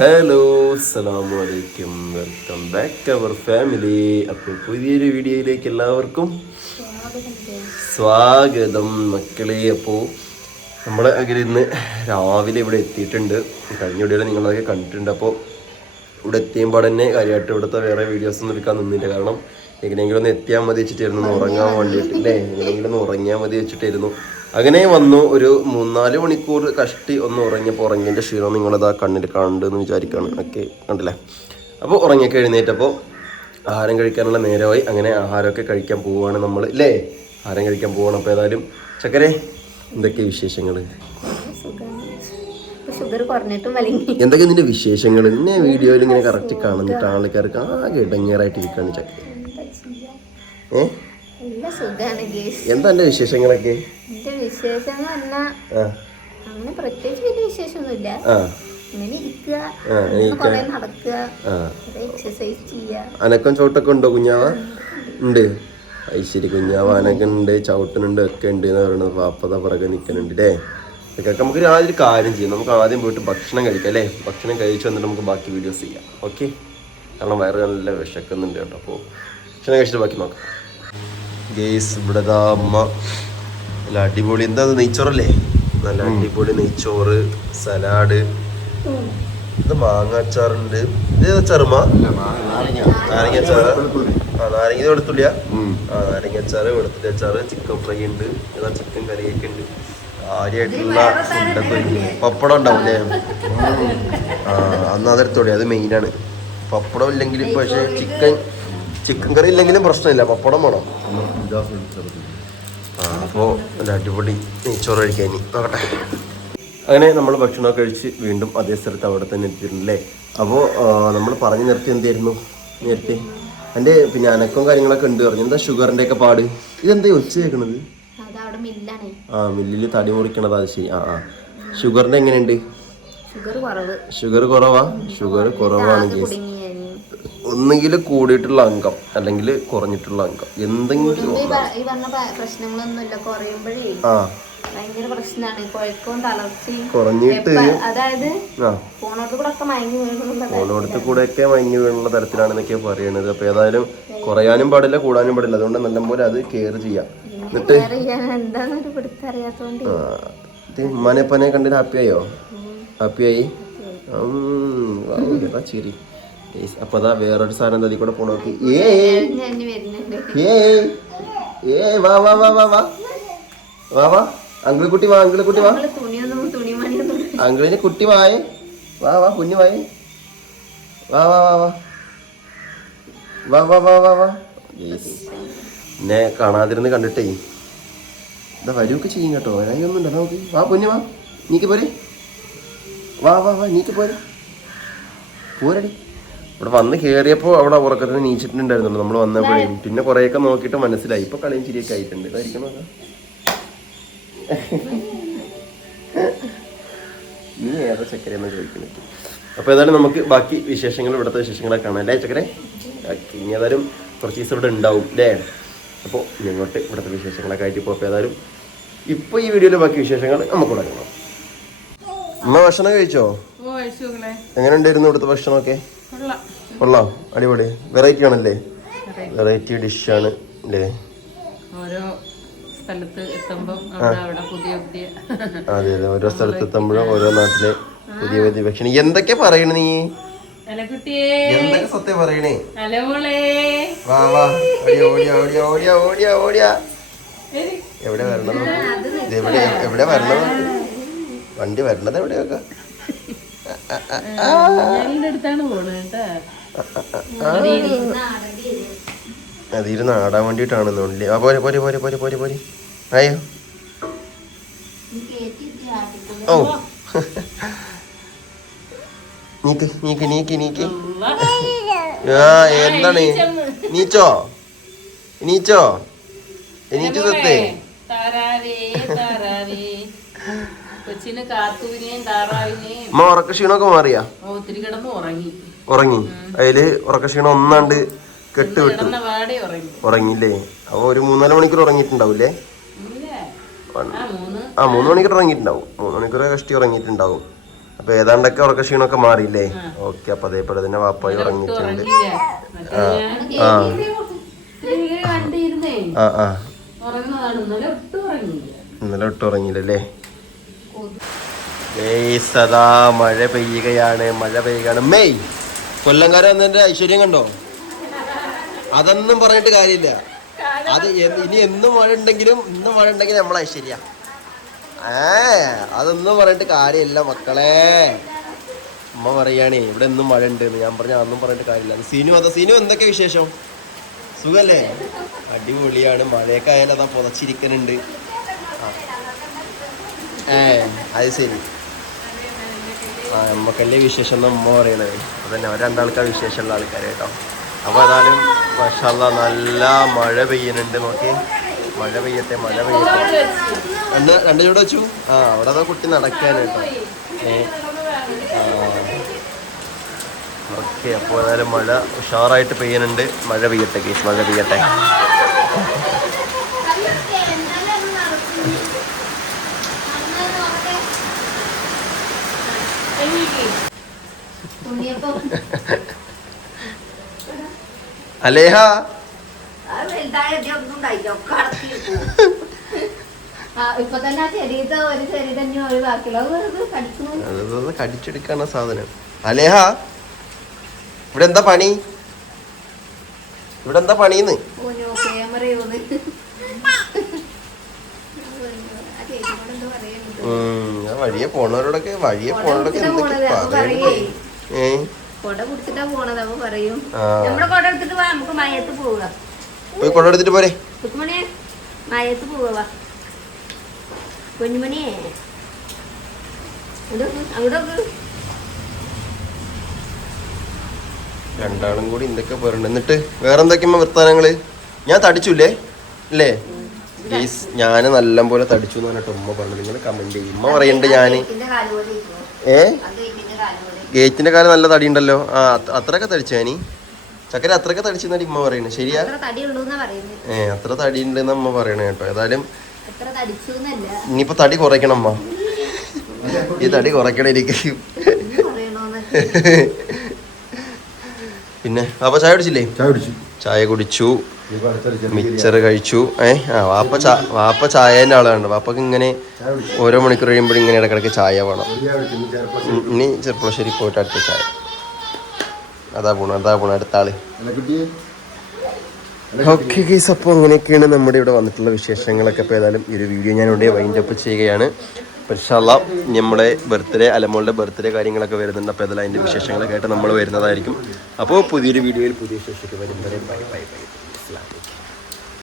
Hello അസ്സലാമു അലൈക്കും welcome back അവർ family അപ്പോൾ പുതിയൊരു വീഡിയോയിലേക്ക് എല്ലാവർക്കും സ്വാഗതം മക്കളെ. അപ്പോൾ നമ്മൾ അങ്ങനെ ഇന്ന് രാവിലെ ഇവിടെ എത്തിയിട്ടുണ്ട്. കഴിഞ്ഞ വീഡിയോയിൽ നിങ്ങളതൊക്കെ കണ്ടിട്ടുണ്ട്. അപ്പോൾ ഇവിടെ എത്തിയുമ്പോൾ തന്നെ കാര്യമായിട്ട് ഇവിടുത്തെ വേറെ വീഡിയോസ് ഒന്നും എടുക്കാൻ നിന്നില്ല. കാരണം എങ്ങനെയെങ്കിലും ഒന്ന് എത്തിയാൽ മതി വെച്ചിട്ടായിരുന്നു. ഉറങ്ങാൻ വേണ്ടിയിട്ട് അല്ലേ? എങ്ങനെയെങ്കിലും ഒന്ന് ഉറങ്ങിയാൽ മതി വെച്ചിട്ടായിരുന്നു. അങ്ങനെ വന്നു ഒരു മൂന്നാൽ മണിക്കൂർ കഷ്ടി ഒന്ന് ഉറങ്ങിയപ്പോൾ ഉറങ്ങിയതിന്റെ ക്ഷീണം നിങ്ങളിതാ കണ്ണിൽ കാണുന്നുണ്ടെന്ന് വിചാരിക്കുകയാണ്. ഒക്കെ കണ്ടില്ലേ? അപ്പോൾ ഉറങ്ങിയൊക്കെ എഴുന്നേറ്റപ്പോൾ ആഹാരം കഴിക്കാനുള്ള നേരമായി. അങ്ങനെ ആഹാരമൊക്കെ കഴിക്കാൻ പോവുകയാണ് നമ്മൾ ഇല്ലേ? ആഹാരം കഴിക്കാൻ പോവാണ് അപ്പോൾ ഏതായാലും ചക്കരെ എന്തൊക്കെ വിശേഷങ്ങൾ എന്തൊക്കെ നിന്റെ വിശേഷങ്ങൾ എന്നെ വീഡിയോയിൽ ഇങ്ങനെ കറക്റ്റ് കാണുന്നിട്ട് ആൾക്കാർക്ക് ആകെ ഇടങ്ങേറായിട്ട് ഇരിക്കുകയാണ് ചക്കര. ഏ നല്ല സുഖാണ് ഗേസ് എന്താ എന്റെ വിശേഷങ്ങളൊക്കെ? വിശേഷം അങ്ങനെ പ്രത്യേകിച്ച് വലിയ വിശേഷമൊന്നുമില്ല. അനക്കം ചോട്ടൊക്കെ ഉണ്ടോ കുഞ്ഞാവ? ഉണ്ട്. ഐശ്വര്യ കുഞ്ഞാവ അനക്കുണ്ട് ചവിട്ടനുണ്ട് ഒക്കെ ഉണ്ട് എന്ന് പറയുന്നത് പാപ്പത പിറകെ നിൽക്കുന്നുണ്ട് അല്ലേ ഇതൊക്കെ നമുക്ക് ആദ്യം കാര്യം ചെയ്യാം. നമുക്ക് ആദ്യം പോയിട്ട് ഭക്ഷണം കഴിക്കാം അല്ലേ ഭക്ഷണം കഴിച്ചു വന്നിട്ട് നമുക്ക് ബാക്കി വീഡിയോസ് ചെയ്യാം. ഓക്കെ കാരണം വയറ് നല്ല വിശക്കുന്നുണ്ട് കേട്ടോ. അപ്പോൾ ഭക്ഷണം കഴിച്ചിട്ട് ബാക്കി നോക്കാം. ഗേസ് ഇവിടെ ദാ അമ്മ നല്ല അടിപൊളി. എന്താ നെയ്ച്ചോറല്ലേ? നല്ല അടിപൊളി നെയ്ച്ചോറ് സലാഡ്. ഇത് മാങ്ങ അച്ചാറുണ്ട്. ഇത് അച്ചാറുമ്മ നാരങ്ങ. അച്ചാറ്? ആ നാരങ്ങ വെളുത്തുള്ളിയാ? ആ നാരങ്ങ അച്ചാറ് വെളുത്തുള്ളി അച്ചാറ് ചിക്കൻ ഫ്രൈ ഉണ്ട്. ഏതാ ചിക്കൻ കറിയൊക്കെ ഉണ്ട്. കാര്യമായിട്ടുള്ള ഫുഡൊക്കെ. പപ്പടം ഉണ്ടാവും അല്ലേ ആ അന്ന് അതെടുത്തോളി. അത് മെയിനാണ് പപ്പടം ഇല്ലെങ്കിൽ പക്ഷേ ചിക്കൻ ചിക്കൻ കറി ഇല്ലെങ്കിലും പ്രശ്നമില്ല. പപ്പടം വേണം. ആ അപ്പോൾ ഒരു അടിപൊളി നെയ്ച്ചോറ് കഴിക്കാൻ ഇനി. നോക്കട്ടെ. അങ്ങനെ നമ്മൾ ഭക്ഷണമൊക്കെ കഴിച്ച് വീണ്ടും അതേ സ്ഥലത്ത് അവിടെ തന്നെ എത്തിയിട്ടുണ്ടല്ലേ അപ്പോൾ നമ്മൾ പറഞ്ഞു നിർത്തി എന്തായിരുന്നു? നേരത്തെ. എന്റെ പിന്നെ അനക്കവും കാര്യങ്ങളൊക്കെ ഉണ്ട് പറഞ്ഞു. എന്താ ഷുഗറിന്റെ ഒക്കെ പാട്? ഇതെന്താ ഒച്ച കേൾക്കണത്? ആ മില്ലിൽ തടി മുറിക്കണത് അത് ശരി. ആ ആ. ഷുഗറിന്റെ എങ്ങനെയുണ്ട്? ഷുഗർ കുറവ്. ഷുഗർ കുറവാ? ഷുഗർ കുറവാണ് കേസ് ഒന്നുകിൽ കൂടിയിട്ടുള്ള അംഗം അല്ലെങ്കിൽ കുറഞ്ഞിട്ടുള്ള അംഗം. എന്തെങ്കിലും ഈ പറഞ്ഞ പ- പ്രശ്നങ്ങളൊന്നുമില്ല. കുറയുമ്പോഴേ ആ. ഭയങ്കര പ്രശ്നമാണ്. കുഴക്കവും തളർച്ചയും കുറഞ്ഞിട്ട് അതായത് ആ. കൂടെ ഒക്കെ മയങ്ങി വീണുള്ള തരത്തിലാണെന്നൊക്കെ പറയണത്. അപ്പോൾ ഏതായാലും കുറയാനും പാടില്ല കൂടാനും പാടില്ല. അതുകൊണ്ട് നല്ല നല്ലപോലെ അത് കെയർ ചെയ്യാം. എന്നിട്ട്? മനപ്പനെ കണ്ടിട്ട് ഹാപ്പിയായോ ഹാപ്പിയായി ശരി അപ്പൊ അതാ വേറൊരു സാധനം തതി ഇതിൽ കൂടെ പോണോക്ക് ഏ ഏ വാ വാ വാ വാ വാ വാ വാ അങ്കിൾ കുട്ടി വാ അങ്കിൾ കുട്ടി വാ അങ്കിളിന് കുട്ടി വായേ വാ വാ കുഞ്ഞു വായേ വാ വാ വാ വാ വാ വാ വാ വാ വാ എന്നെ കാണാതിരുന്ന് കണ്ടിട്ടേ എന്താ വരുവൊക്കെ ചെയ്യും കേട്ടോ വരായൊന്നും ഉണ്ടോ നമുക്ക് വാ കുഞ്ഞു വാ നീക്ക് പോരെ വാ വാ വാ നീക്ക് പോരെ പോരടി ഇവിടെ വന്ന് കയറിയപ്പോൾ അവിടെ ഉറക്കത്തിന് നീച്ചിട്ടുണ്ടായിരുന്നുള്ളൂ. നമ്മൾ വന്നപ്പോഴേ. പിന്നെ കുറേയൊക്കെ നോക്കിയിട്ട് മനസ്സിലായി. ഇപ്പൊ കളിയും ചിരിയൊക്കെ ആയിട്ടുണ്ട്. ഇതായിരിക്കണം. നീ ഏറെ ചക്കര എന്ന് ചോദിക്കുന്നത്? അപ്പോൾ ഏതായാലും നമുക്ക് ബാക്കി വിശേഷങ്ങൾ ഇവിടുത്തെ വിശേഷങ്ങളൊക്കെ കാണാം. അല്ലേ ചക്കരെ? ഇനി ഏതായാലും കുറച്ച് ദിവസം ഇവിടെ ഉണ്ടാവും അല്ലേ? അപ്പോൾ ഞങ്ങോട്ട് ഇവിടുത്തെ വിശേഷങ്ങളൊക്കെ ആയിട്ട് ഇപ്പോൾ ഏതായാലും ഇപ്പോൾ ഈ വീഡിയോയിലെ ബാക്കി വിശേഷങ്ങൾ നമുക്ക് തുടങ്ങണം അമ്മ ഭക്ഷണം കഴിച്ചോ? എങ്ങനെ ഉണ്ടായിരുന്നു ഇവിടുത്തെ ഭക്ഷണമൊക്കെ? കൊള്ളാം. അടിപൊളി. വെറൈറ്റി ആണല്ലേ? വെറൈറ്റി ഡിഷാണ് അല്ലേ ഓരോ സ്ഥലത്ത് പുതിയ പുതിയ. അതെ അതെ. ഓരോ സ്ഥലത്ത് എത്തുമ്പോഴും ഓരോ നാട്ടിലെ പുതിയ പുതിയ ഭക്ഷണം. എന്തൊക്കെ പറയണ നീ? എന്തൊക്കെ സത്യം പറയണേ? വാ വാ. ഓടിയ ഓടിയ ഓടിയ ഓടിയ ഓടിയ ഓടിയ. എവിടെ വരണത് നോക്ക്? ഇത് എവിടെ എവിടെ വരണത് വണ്ടി വരണത് എവിടെയൊക്കെ? അടുത്താണ് കേട്ടാ. അതിരുന്ന് ആടാൻ വേണ്ടിട്ടാണ് ആ പോരെ പോരെ പോരെ പോരെ പോരെ പോരെ. അയ്യോ ഓ നീക്ക് നീക്ക് നീക്ക് നീക്ക്. ആ എന്താണ്? നീച്ചോ? നീച്ചോ? എണീറ്റ് സത്തേ ഉറക്ക ക്ഷീണമൊക്കെ മാറിയാ? ഒത്തിരി കിടന്ന് ഉറങ്ങി. ഉറങ്ങി. അതിൽ ഉറക്ക ക്ഷീണം ഒന്നാണ്ട് കെട്ട് വിട്ടു. ഉറങ്ങില്ലേ അപ്പൊ ഒരു മൂന്നാൽ മണിക്കൂർ ഉറങ്ങിയിട്ടുണ്ടാവൂലേ ആ മൂന്ന്. മണിക്കൂർ ഉറങ്ങിയിട്ടുണ്ടാവും. മൂന്ന് മണിക്കൂർ കഷ്ടി ഉറങ്ങിയിട്ടുണ്ടാവും. അപ്പൊ ഏതാണ്ടൊക്കെ ഉറക്ക ക്ഷീണമൊക്കെ മാറിയില്ലേ? ഓക്കെ അപ്പൊ അതേപോലെ തന്നെ വാപ്പായി ഉറങ്ങിയിട്ടുണ്ട്. ആ ആ. ഇന്നലെ ഒട്ടും ഉറങ്ങിയില്ലല്ലേ? ഏയ് സദാ മഴ പെയ്യുകയാണ്. മഴ പെയ്യുകയാണ്. മെയ് കൊല്ലംകാരൻ വന്നതിന്റെ ഐശ്വര്യം കണ്ടോ? അതൊന്നും പറഞ്ഞിട്ട് കാര്യമില്ല. അത് ഇനി എന്നും മഴ ഉണ്ടെങ്കിലും ഇന്നും മഴ ഉണ്ടെങ്കിൽ നമ്മളെ ഐശ്വര്യ. ഏ അതൊന്നും പറഞ്ഞിട്ട് കാര്യമില്ല മക്കളെ. അമ്മ പറയാണേ ഇവിടെ എന്നും മഴ ഉണ്ട് എന്ന്. ഞാൻ പറഞ്ഞ അതൊന്നും പറഞ്ഞിട്ട് കാര്യമില്ല. സീനു അതാ സീനു എന്തൊക്കെ വിശേഷം? സുഖല്ലേ? അടിപൊളിയാണ്. മഴയൊക്കെ ആയാലും അതാ പുതച്ചിരിക്കുന്നുണ്ട് ഏ അത് ശരി. ആ നമ്മക്കല്ലേ വിശേഷം എന്ന് അമ്മ പറയണത്? അതന്നെ അവർ രണ്ടാൾക്കാർ വിശേഷമുള്ള ആൾക്കാർ കേട്ടോ. അപ്പോൾ ഏതായാലും മഷാല്ല നല്ല മഴ പെയ്യുന്നുണ്ട് നോക്കി. മഴ പെയ്യട്ടെ മഴ പെയ്യട്ടെ. രണ്ട് രണ്ട് ചൂട് വെച്ചു? ആ അവിടെ അതാ കുട്ടി നടക്കാൻ കേട്ടോ. ഓക്കെ അപ്പോൾ ഏതായാലും മഴ ഉഷാറായിട്ട് പെയ്യുന്നുണ്ട്. മഴ പെയ്യട്ടെ കേസ് മഴ പെയ്യട്ടെ ഉണ്ണിയപ്പം അലേഹ ആ ഇപ്പൊ തന്നെ ആ ചെറിയത് ഒരു ചെറിയ തന്നെ ഒഴിവാക്കില്ല അത് വെറുതെ കടിക്കുന്നു അതൊന്ന് കടിച്ചെടുക്കാണ് സാധനം. അലേഹ. ഇവിടെ എന്താ പണി? ഇവിടെ എന്താ പണിന്ന്? ഓനോ വഴിയെ പോണവരോടൊക്കെ വഴിയെ പോണവരോടൊക്കെ കൊട എന്തൊക്കെ. ഏ? കൊട കുടിച്ചിട്ടാ പോണത് അപ്പൊ പറയും. നമ്മുടെ കൊട എടുത്തിട്ട് വാ നമുക്ക് മയത്ത് പോവുക. പോയി കൊട എടുത്തിട്ട് പോരെ. കുത്തുമണിയെ മയത്ത് പോവുക. കുഞ്ഞുമണിയെ അങ്ങോട്ട് നോക്ക്, അങ്ങോട്ട് രണ്ടാളും കൂടി എന്തൊക്കെ പറയണ്ട എന്നിട്ട് വേറെന്തൊക്കെയാ വർത്താനങ്ങൾ? ഞാൻ തടിച്ചുല്ലേ? അല്ലേ? ഗെയ്സ് ഞാൻ നല്ലപോലെ തടിച്ചു എന്ന് പറഞ്ഞിട്ട് ഉമ്മ പറഞ്ഞു. നിങ്ങൾ കമന്റ് ചെയ്യും. ഉമ്മ പറയണ്ട് ഇരിക്കുമോ? ഏ. ഗേറ്റിന്റെ കാലം നല്ല തടി ഉണ്ടല്ലോ ആ അത് അത്രയൊക്കെ തടിച്ചു ഞാനി? ചക്കര അത്രയൊക്കെ തടിച്ചെന്നാണ് ഉമ്മ പറയണേ ശരിയാ? ഏ അത്ര തടി ഉണ്ടെന്ന് അമ്മ പറയണേ കേട്ടോ. ഏതായാലും ഇനിയിപ്പോ തടി കുറയ്ക്കണം അമ്മ ഈ തടി കുറയ്ക്കണം എനിക്ക്. പിന്നെ അപ്പൊ ചായ കുടിച്ചില്ലേ? ചായ കുടിച്ചു. ചായ കുടിച്ചു. മിക്സർ കഴിച്ചു. ഏ ആ വാപ്പ ചാ വാപ്പ ചായേന്റെ ആളാണ്. വാപ്പക്ക് ഇങ്ങനെ ഓരോ മണിക്കൂർ കഴിയുമ്പോഴും ഇങ്ങനെ ഇടക്കിടക്ക് ചായ വേണം. ഇനി ചെറുപ്പളശ്ശേരി പോയിട്ട് അടുത്ത ചായ. അതാ പോണു അതാ പോണു അടുത്ത ആൾ. ഓക്കെ ഗൈസ് അപ്പോൾ അങ്ങനെയൊക്കെയാണ് നമ്മുടെ ഇവിടെ വന്നിട്ടുള്ള വിശേഷങ്ങളൊക്കെ. ഇപ്പോൾ ഏതായാലും ഈ ഒരു വീഡിയോ ഞാൻ ഇവിടെ വൈൻഡ് അപ്പ് ചെയ്യുകയാണ് പക്ഷേ നമ്മുടെ ബർത്ത്ഡേ അലമോളുടെ ബർത്ത്ഡേ കാര്യങ്ങളൊക്കെ വരുന്നുണ്ട്. അപ്പോൾ ഏതായാലും അതിന്റെ വിശേഷങ്ങളൊക്കെ ആയിട്ട് നമ്മൾ വരുന്നതായിരിക്കും. അപ്പോൾ പുതിയൊരു വീഡിയോയിൽ പുതിയ വിശേഷമൊക്കെ വരും ബൈ ബൈ ബൈ flag.